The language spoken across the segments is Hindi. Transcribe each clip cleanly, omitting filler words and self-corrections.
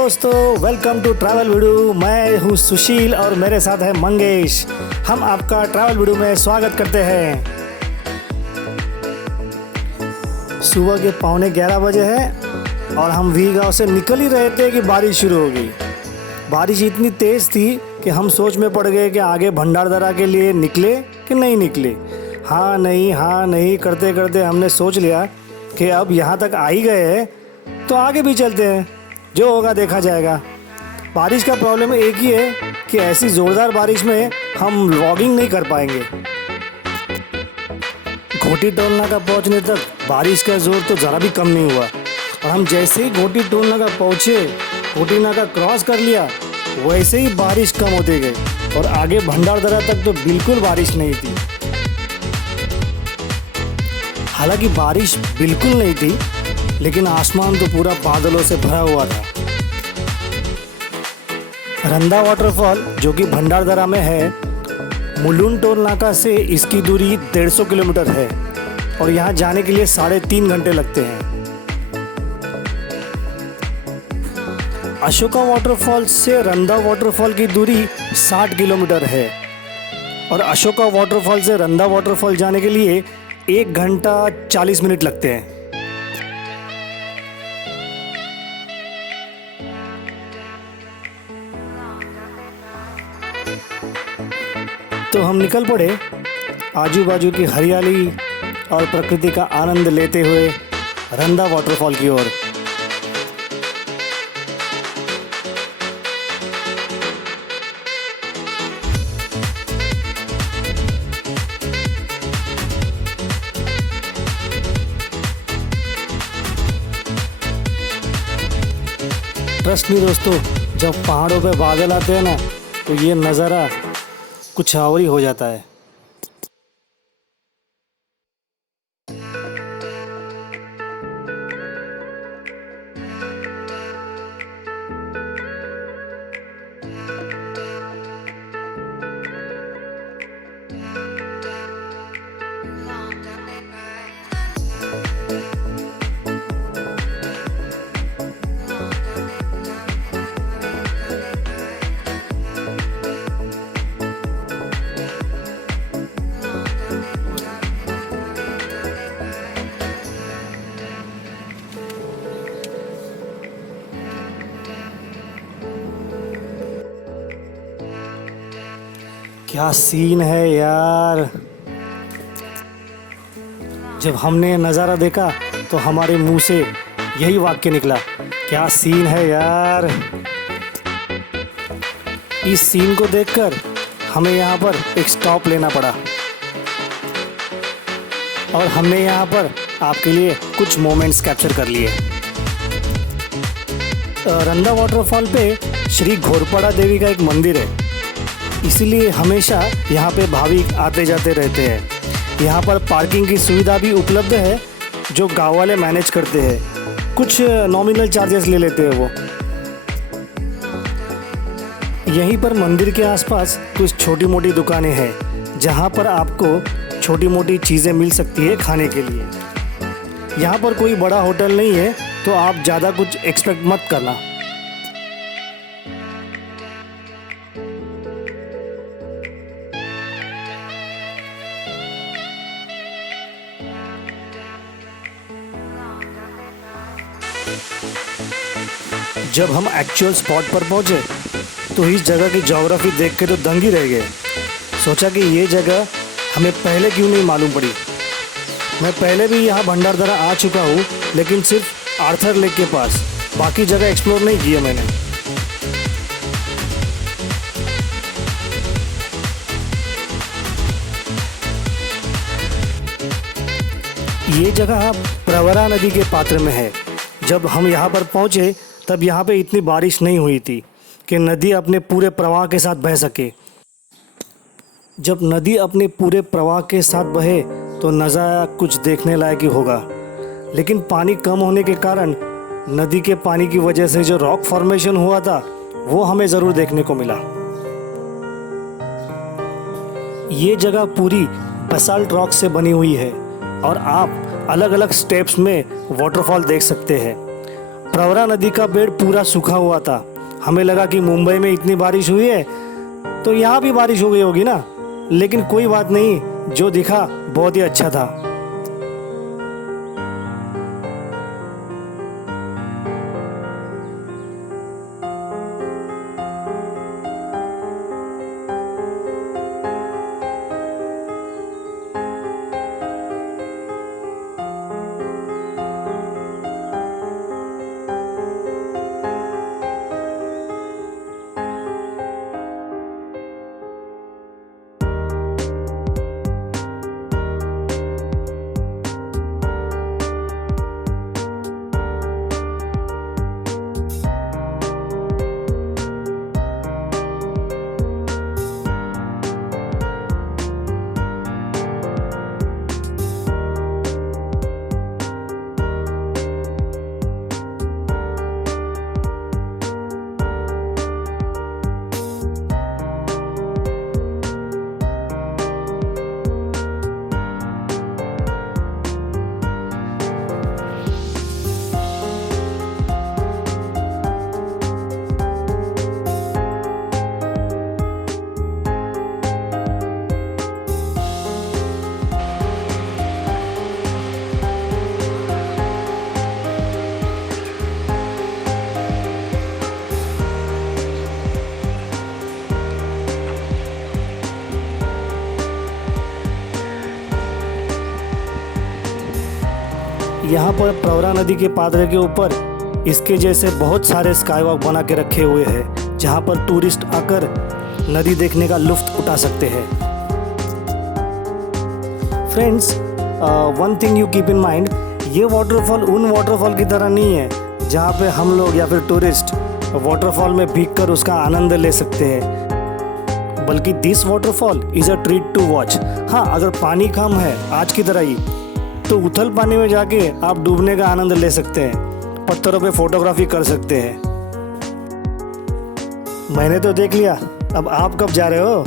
दोस्तों, वेलकम टू ट्रैवल वीडियो। मैं हूं सुशील और मेरे साथ है मंगेश। हम आपका ट्रैवल वीडियो में स्वागत करते हैं। सुबह के 11:15 बजे है और हम वी गांव से निकल ही रहे थे कि बारिश शुरू हो गई। बारिश इतनी तेज़ थी कि हम सोच में पड़ गए कि आगे भंडारदरा के लिए निकले कि नहीं निकले। हाँ नहीं करते करते हमने सोच लिया कि अब यहाँ तक आ ही गए हैं तो आगे भी चलते हैं, जो होगा देखा जाएगा। बारिश का प्रॉब्लम एक ही है कि ऐसी ज़ोरदार बारिश में हम व्लॉगिंग नहीं कर पाएंगे। घोटी टोल नाका पहुँचने तक बारिश का जोर तो ज़रा भी कम नहीं हुआ और हम जैसे ही घोटी टोल नाका पहुँचे, घोटी नाका क्रॉस कर लिया, वैसे ही बारिश कम होते गए और आगे भंडारदरा तक तो बिल्कुल बारिश नहीं थी। हालांकि बारिश बिल्कुल नहीं थी, लेकिन आसमान तो पूरा बादलों से भरा हुआ था। रंदा वाटरफॉल जो कि भंडारदरा में है, मुलुन टोल नाका से इसकी दूरी 150 किलोमीटर है और यहाँ जाने के लिए 3.5 घंटे लगते हैं। अशोका वाटरफॉल से रंदा वाटरफॉल की दूरी 60 किलोमीटर है और अशोका वाटरफॉल से रंदा वाटरफॉल जाने के लिए 1 घंटा 40 मिनट लगते हैं। तो हम निकल पड़े आजू बाजू की हरियाली और प्रकृति का आनंद लेते हुए रंदा वाटरफॉल की ओर। ट्रस्ट मी दोस्तों, जब पहाड़ों पे बादल आते हैं ना तो ये नज़ारा कुछ और ही हो जाता है। क्या सीन है यार। जब हमने नज़ारा देखा तो हमारे मुंह से यही वाक्य निकला, क्या सीन है यार। इस सीन को देखकर हमें यहाँ पर एक स्टॉप लेना पड़ा और हमने यहाँ पर आपके लिए कुछ मोमेंट्स कैप्चर कर लिए। रंदा वाटरफॉल पे श्री घोरपड़ा देवी का एक मंदिर है, इसीलिए हमेशा यहाँ पे भाविक आते जाते रहते हैं। यहाँ पर पार्किंग की सुविधा भी उपलब्ध है जो गांव वाले मैनेज करते हैं। कुछ नॉमिनल चार्जेस ले लेते हैं वो। यहीं पर मंदिर के आसपास कुछ छोटी मोटी दुकानें हैं जहाँ पर आपको छोटी मोटी चीज़ें मिल सकती है खाने के लिए। यहाँ पर कोई बड़ा होटल नहीं है तो आप ज़्यादा कुछ एक्सपेक्ट मत करना। जब हम एक्चुअल स्पॉट पर पहुंचे तो इस जगह की ज्योग्राफी देख के तो दंग ही रह गए। सोचा कि ये जगह हमें पहले क्यों नहीं मालूम पड़ी। मैं पहले भी यहाँ भंडारदरा आ चुका हूँ, लेकिन सिर्फ आर्थर लेक के पास, बाकी जगह एक्सप्लोर नहीं की है मैंने। ये जगह प्रवरा नदी के पात्र में है। जब हम यहाँ पर पहुँचे तब यहाँ पे इतनी बारिश नहीं हुई थी कि नदी अपने पूरे प्रवाह के साथ बह सके। जब नदी अपने पूरे प्रवाह के साथ बहे तो नज़ारा कुछ देखने लायक ही होगा, लेकिन पानी कम होने के कारण नदी के पानी की वजह से जो रॉक फॉर्मेशन हुआ था वो हमें ज़रूर देखने को मिला। ये जगह पूरी बसाल्ट रॉक से बनी हुई है और आप अलग अलग स्टेप्स में वाटरफॉल देख सकते हैं। प्रवरा नदी का बेड पूरा सूखा हुआ था। हमें लगा कि मुंबई में इतनी बारिश हुई है तो यहाँ भी बारिश हो गई होगी ना, लेकिन कोई बात नहीं, जो दिखा बहुत ही अच्छा था। यहाँ पर प्रवरा नदी के पादरे के ऊपर इसके जैसे बहुत सारे स्काई वॉक बना के रखे हुए हैं, जहाँ पर टूरिस्ट आकर नदी देखने का लुत्फ उठा सकते हैं। Friends, one thing you keep in mind, ये वाटरफॉल उन वाटरफॉल की तरह नहीं है जहाँ पे हम लोग या फिर टूरिस्ट वाटरफॉल में भीगकर उसका आनंद ले सकते हैं, बल्कि this waterfall is a treat to watch. हाँ, अगर पानी कम है आज की तरह ही तो उथल पानी में जाके आप डूबने का आनंद ले सकते हैं, पत्थरों पे फोटोग्राफी कर सकते हैं। मैंने तो देख लिया, अब आप कब जा रहे हो?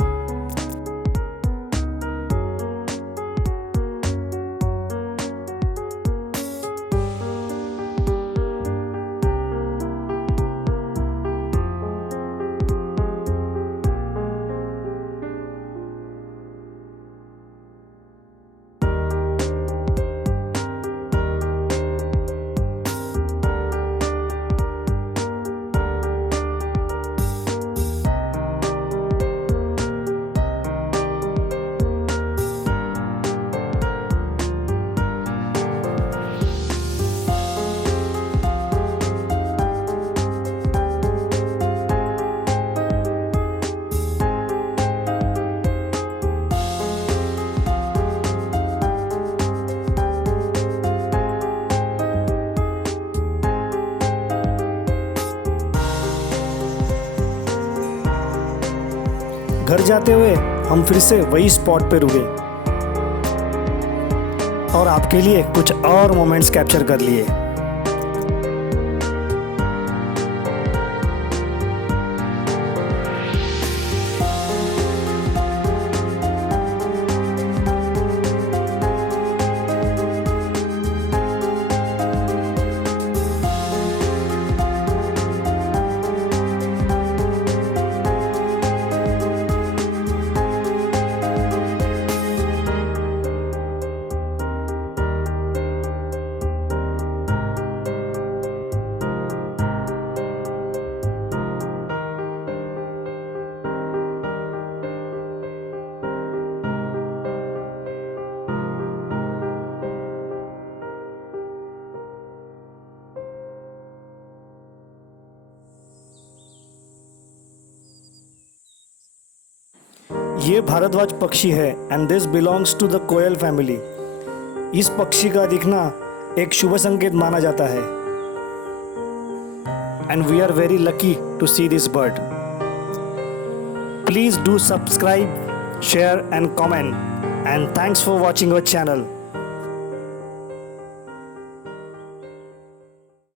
घर जाते हुए हम फिर से वही स्पॉट पे रुके और आपके लिए कुछ और मोमेंट्स कैप्चर कर लिए। ये भारद्वाज पक्षी है and this belongs to the koel family. इस पक्षी का दिखना एक शुभ संकेत माना जाता है and we are very lucky to see this bird. Please do subscribe, share and comment, and thanks for watching our channel.